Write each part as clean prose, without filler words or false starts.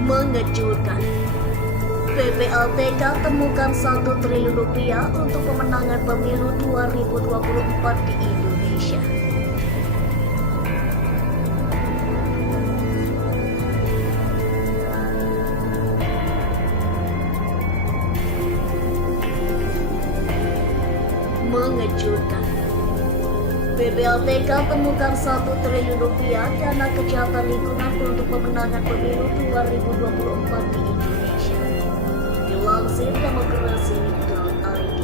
Mengejutkan, PPATK temukan 1 triliun rupiah untuk pemenangan pemilu 2024 di Indonesia. Mengejutkan, PPATK temukan 1 triliun rupiah dana kejahatan lingkungan untuk pemenangan pemilu 2024 di Indonesia. Dilansir demokrasi.id.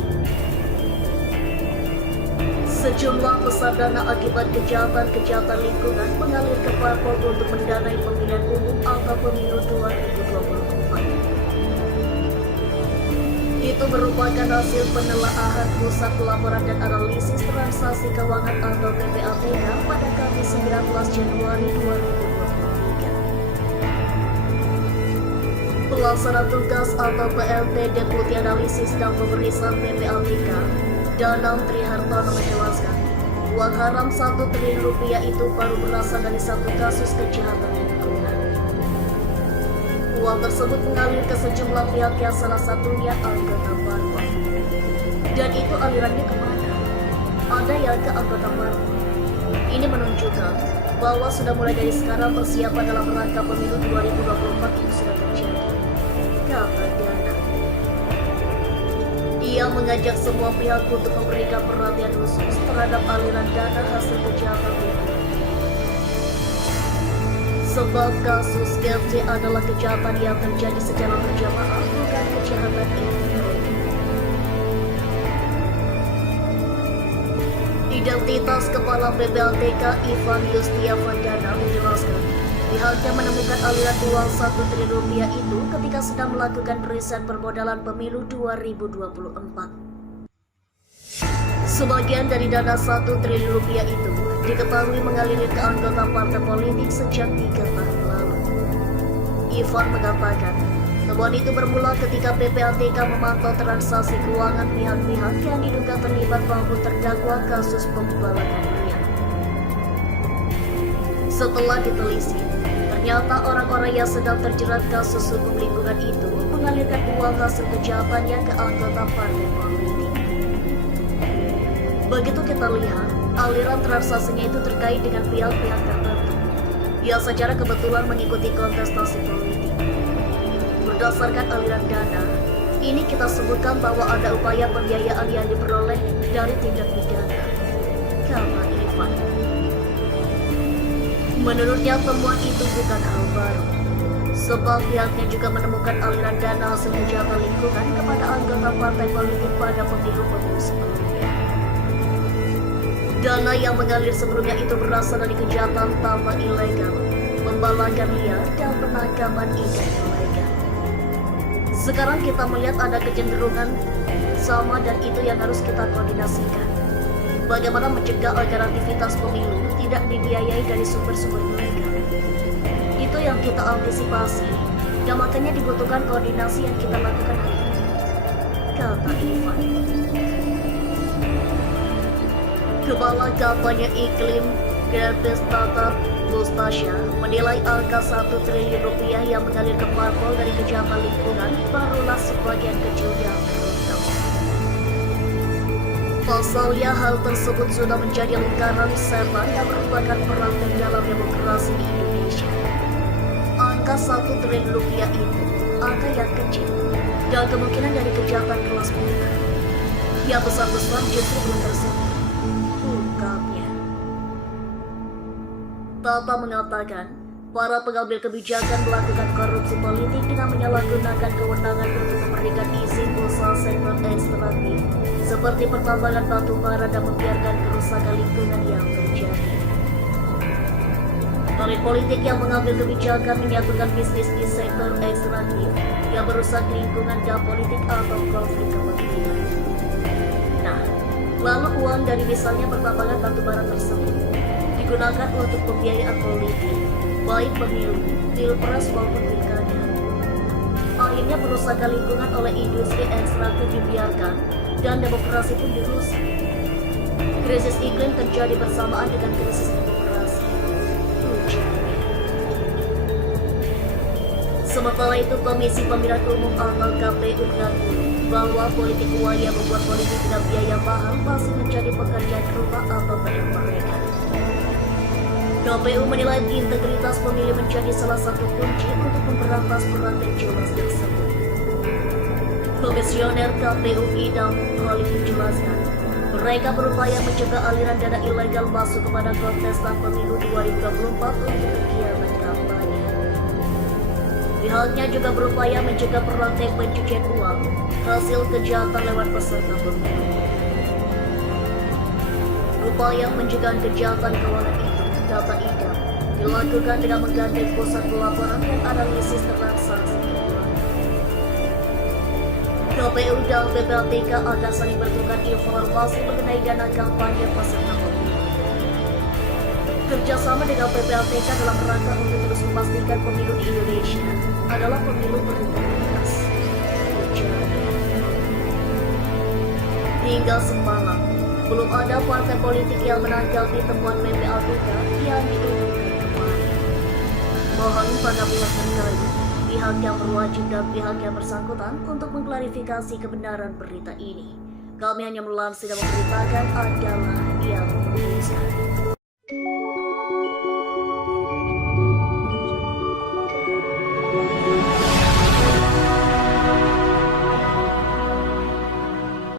Sejumlah besar dana akibat kejahatan lingkungan mengalir ke parpol untuk mendanai pemilihan umum atau pemilu 2024. Itu merupakan hasil penelaahan Pusat Pelaporan dan Analisis Transaksi Keuangan atau PPATK pada Kamis 19 Januari 2023. Pelaksana tugas atau PLT Deputi Analisis dan Pemeriksaan PPATK, Danang Trihartono menjelaskan, uang haram 1 triliun rupiah itu baru berasal dari 1 kasus kejahatan lingkungan. Uang tersebut mengalir ke sejumlah pihak yang salah satunya anggota parpol. Dan itu alirannya kemana? Ada yang ke anggota parpol. Ini menunjukkan bahwa sudah mulai dari sekarang persiapan dalam rangka pemilu 2024 itu sudah terjadi, kata Danang. Ia mengajak semua pihak untuk memberikan perhatian khusus terhadap aliran dana hasil kejahatan lingkungan. Sebab kasus KFC adalah kejahatan yang terjadi secara berjamaah, bukan kejahatan individu. Identitas Kepala PPATK Ivan Yustiavandana menjelaskan, pihaknya menemukan aliran uang 1 triliun rupiah itu ketika sedang melakukan riset permodalan pemilu 2024. Sebagian dari dana 1 triliun rupiah itu diketahui mengalir ke anggota partai politik sejak 3 tahun lalu. Ivan mengatakan, temuan itu bermula ketika PPATK memantau transaksi keuangan pihak-pihak yang diduga terlibat maupun terdakwa kasus pembubaran liar. Setelah ditelisik, ternyata orang-orang yang sedang terjerat kasus hukum lingkungan itu mengalirkan uang hasil kejahatannya ke anggota partai politik. Begitu kita lihat, aliran transaksinya itu terkait dengan pihak-pihak tertentu yang secara kebetulan mengikuti kontestasi politik. Berdasarkan aliran dana, ini kita sebutkan bahwa ada upaya pembiayaan yang diperoleh dari tindak pidana, kata Ivan. Menurutnya temuan itu bukan hal baru, sebab pihaknya juga menemukan aliran dana hasil kejahatan lingkungan kepada anggota partai politik pada pemilu-pemilu sebelumnya. Dana yang mengalir sebelumnya itu berasal dari kejahatan tambang ilegal, pembalakan liar, dan penangkapan ikan ilegal. Sekarang kita melihat ada kecenderungan sama dan itu yang harus kita koordinasikan. Bagaimana mencegah agar aktivitas pemilu tidak dibiayai dari sumber-sumber ilegal. Itu yang kita antisipasi, dan makanya dibutuhkan koordinasi yang kita lakukan hari ini, kata Ivan. Kepala Kampanye Iklim Greenpeace Tata Mustasya menilai angka 1 triliun rupiah yang mengalir ke parpol dari kejahatan lingkungan barulah sebagian kecil yang terungkap. Pasalnya hal tersebut sudah menjadi lingkaran setan yang merupakan perangkat dalam demokrasi di Indonesia. Angka 1 triliun rupiah itu angka yang kecil dan kemungkinan dari kejahatan kelas menengah. Yang besar-besar justru belum tersentuh, ungkapnya. Tata mengatakan, para pengambil kebijakan melakukan korupsi politik dengan menyalahgunakan kewenangan untuk memberikan izin usaha sektor ekstraktif seperti pertambangan batu bara dan membiarkan kerusakan lingkungan yang terjadi. Elit politik yang mengambil kebijakan menyatukan bisnis di sektor ekstraktif yang merusak lingkungan dan politik atau konflik kepentingan. Nah, lalu uang dari misalnya pertambangan batu bara tersebut digunakan untuk pembiayaan politik, baik pemilu, pilpres maupun pilkada. Akhirnya perusakan lingkungan oleh industri ekstraktif dibiarkan dan demokrasi pun dirusak. Krisis iklim terjadi bersamaan dengan krisis demokrasi, ujarnya. Sementara itu, Komisi Pemilihan Umum atau KPU mengakui bahwa politik uang yang membuat politik dengan biaya mahal masih menjadi pekerjaan rumah atau PR mereka. KPU menilai integritas pemilih menjadi salah satu kunci untuk memberantas praktek curang tersebut. Komisioner KPU Idam Khalid menjelaskan, mereka berupaya mencegah aliran dana ilegal masuk kepada kontestan pemilu 2024 untuk kegiatan kampanye. Pihaknya juga berupaya mencegah praktek pencucian uang hasil kejahatan lewat peserta pemilu. Upaya pencegahan kejahatan keuangan itu, kata Idam, dilakukan dengan menggandeng pusat pelaporan dan analisis transaksi keuangan. KPU dan PPATK akan saling bertukar informasi mengenai dana kampanye peserta pemilu. Kerjasama dengan PPATK dalam rangka untuk terus memastikan pemilu di Indonesia adalah pemilu berintegritas. Hingga semalam, belum ada partai politik yang menanggapi temuan PPATK yang diumumkan kemarin. Mohon pada pihak terkait, pihak yang berwajib dan pihak yang bersangkutan untuk mengklarifikasi kebenaran berita ini. Kami hanya melansir dan memberitakan adalah yang menuliskan.